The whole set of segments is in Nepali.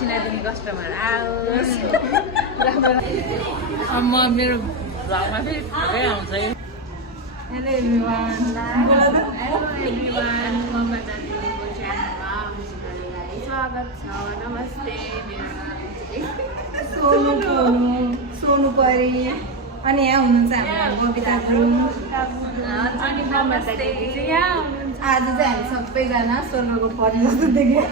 दक्षिणा दिने कस्टमर आओस् म मेरो घरमा फेरि ठुलै आउँछ है। हेलो एभ्रिवान, मम्मा दाजुको च्यानलमा हजुरहरूलाई स्वागत छ। नमस्ते। सोनु परी अनि यहाँ हुनुहुन्छ हाम्रो बबिता गुरुङ अनि मम्मा दाजु चाहिँ यहाँ हुनुहुन्छ। आज चाहिँ हामी सबैजना स्वर्गको परी जस्तो देख्यो।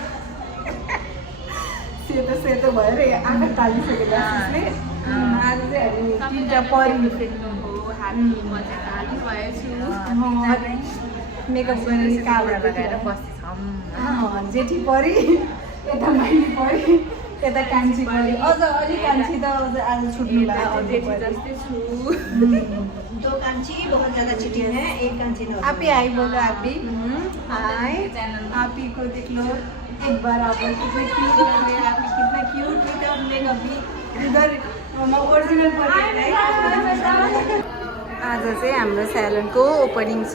सेतो सेतो भएर आँखा टालिसकेको जसले आज चाहिँ हामी तिनवटा परी मेकअप गरेर कालो लगाएर बस्छौँ। जेठी परी, यता माइली परी, यता कान्छी परी। अझ अलिक कान्छी त अझ आज छुट्नु जेठी जस्तै छु। दो कांची बहुत ज्यादा चिटी है, एक कांची ना। आप ही आई बोलो, आप भी हाय। आप ही को देख लो एक बार, आप कितने क्यूट लग रहे हैं, आप कितना क्यूट मेकअप लेगा अभी इधर ओरिजिनल पर। आज चाहिँ हाम्रो स्यालनको ओपनिङ छ,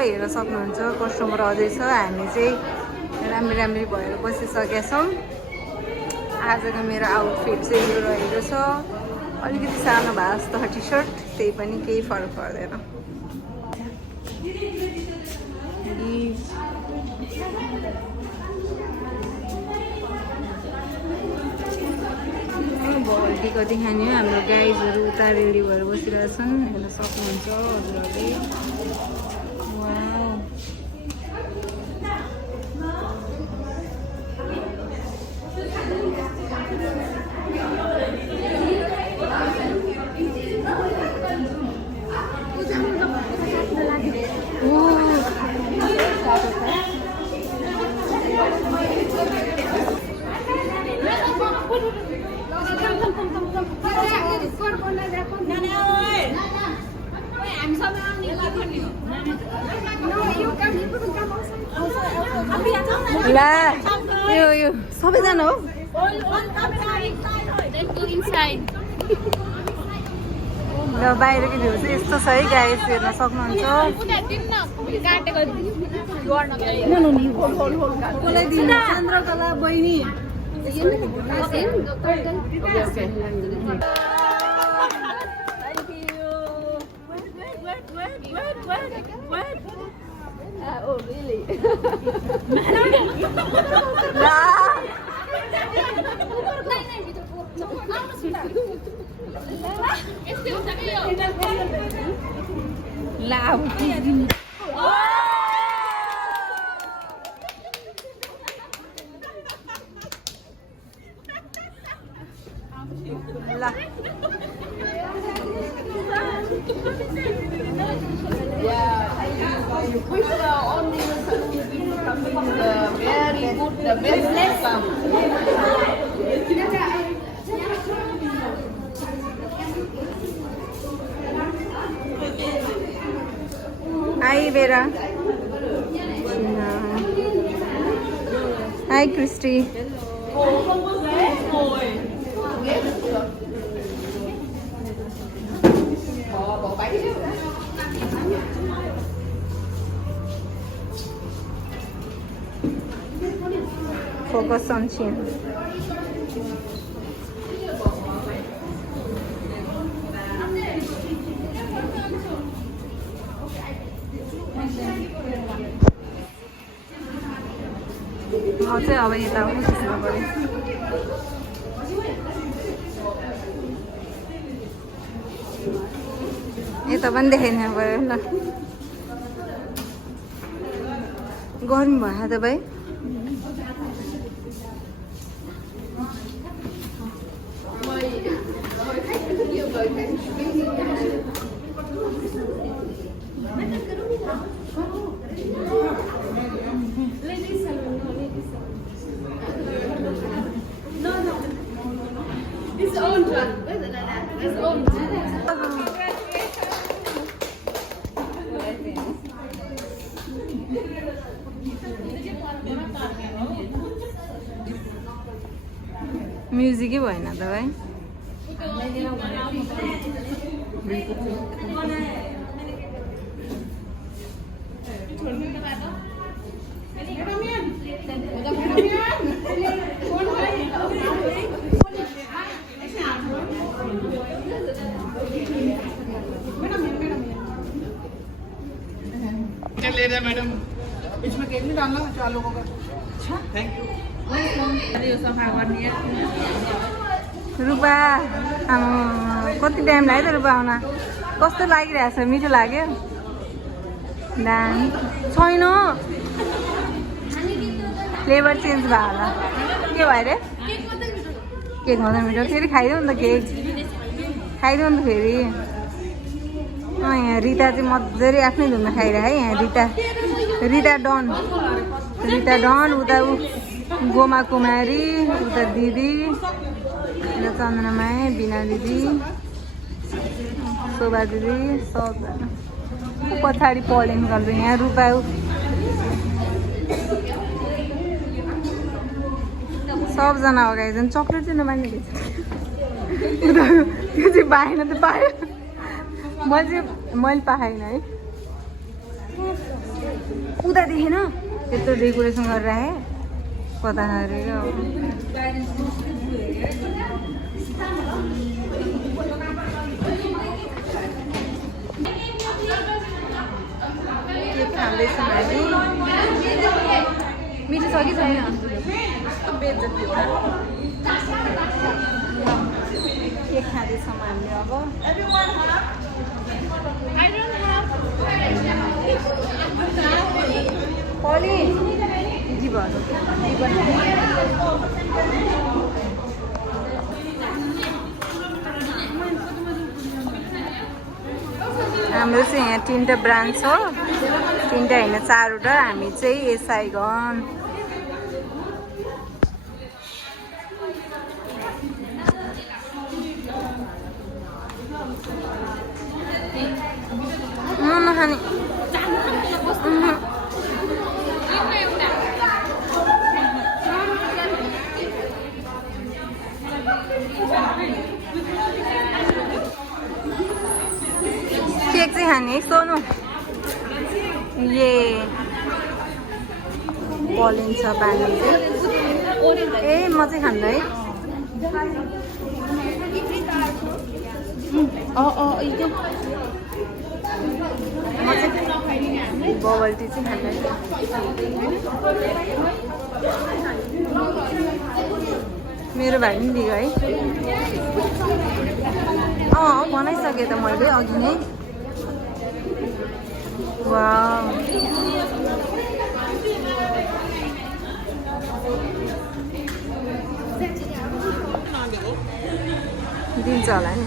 हेर्न सक्नुहुन्छ। कस्टमर अझै छ, हामी चाहिँ राम्री राम्री भएर बसिसकेका छौँ। आजको मेरो आउटफिट चाहिँ यो रहेको छ। अलिकति सानो भए जस्तो टी सर्ट, त्यही पनि केही फरक पर्दैन। भोलि कति खाने हो, हाम्रो गाइजहरू उता रेडी भएर बसिरहेछन्, हेर्न सक्नुहुन्छ हजुरहरूले। ला यो सबैजना हो। ल बाहिरको भ्यू चाहिँ यस्तो छ है गाइस, हेर्न सक्नुहुन्छ। चन्द्रकला बहिनी oh really? Very good, the best come. Hi Vera. Hi Christy. Focus on chin. चाहिँ अब यता पनि खिच्नु पर्यो। यता पनि देखाइदिनु पर्यो ल। गर्नु भयो त भाइ। म्युजिकै भएन त भाइ। दे मैडम इसमें केक नहीं डालना 4 लोगों का थैंक यू यो सफा गर्ने रुपा कति टाइम लाग्यो त रुपा आउन कस्तो लागिरहेछ मिठो लाग्यो दाम छैन फ्लेभर चेन्ज भयो होला के भयो अरे केक मात्रै मिठो फेरि खाइदेऊ नि त केक खाइदेऊ नि त फेरि यहाँ रिता चाहिँ मजाले आफ्नै धुनमा खाइरह है यहाँ रिता डन उता गोमा कुमारी उता दिदी यता चन्द्रमाया बिना दिदी शोभा दिदी सबजना पछाडि पढेन गर्छ यहाँ रुपा सबजना अगाडि झन् चक्लेट चाहिँ नमान्ने त्यो चाहिँ पाएन त पायो मैले पाएन है उता देखेन त्यत्रो डेकोरेसन गरेर आएँ कता नहेरेर केक खाँदैछौँ हामी मिठो छ कि छैन केक खाँदैछौँ हामीले अब पली जी भयो हाम्रो चाहिँ यहाँ 3टा ब्रान्च हो 3टा होइन 4वटा हामी चाहिँ एसआइगन नखाने केक चाहिँ खाने सोनु ये पलिन्छ पानी ए म चाहिँ खान्न है म चाहिँ बबल टी चाहिँ खान्न मेरो भाइ पनि दियो है बनाइसकेँ त मैले अघि नै वाउ दिन्छ होला नि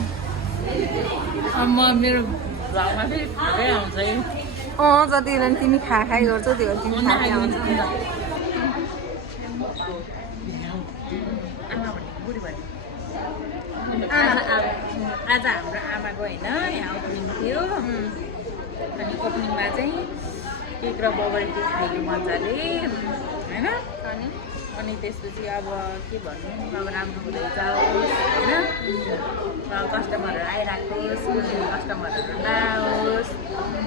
म मेरो घरमा फेरि खाएकै आउँछ है जति बेला नि तिमी खाइ गर्छौ त्यो तिमी खाएकै आउँछ आज हाम्रो आमाको होइन यहाँ ओपनिङ थियो अनि ओपनिङमा चाहिँ केक र बबल टी खाइयो मजाले होइन अनि त्यसपछि अब के भन्नु अब राम्रो हुँदै जाओस् होइन कस्टमरहरू आइराखोस् कस्टमरहरू नआओस्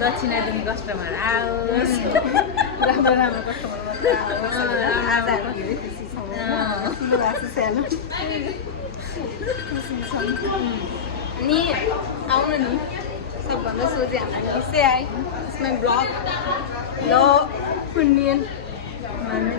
दक्षिणा दिने कस्टमर आओस् राम्रो राम्रो कस्टमर नि आउनु नि सबभन्दा सोझै हामीलाई विषय आयो यसमा ब्लग ल पुण्यन मान्ने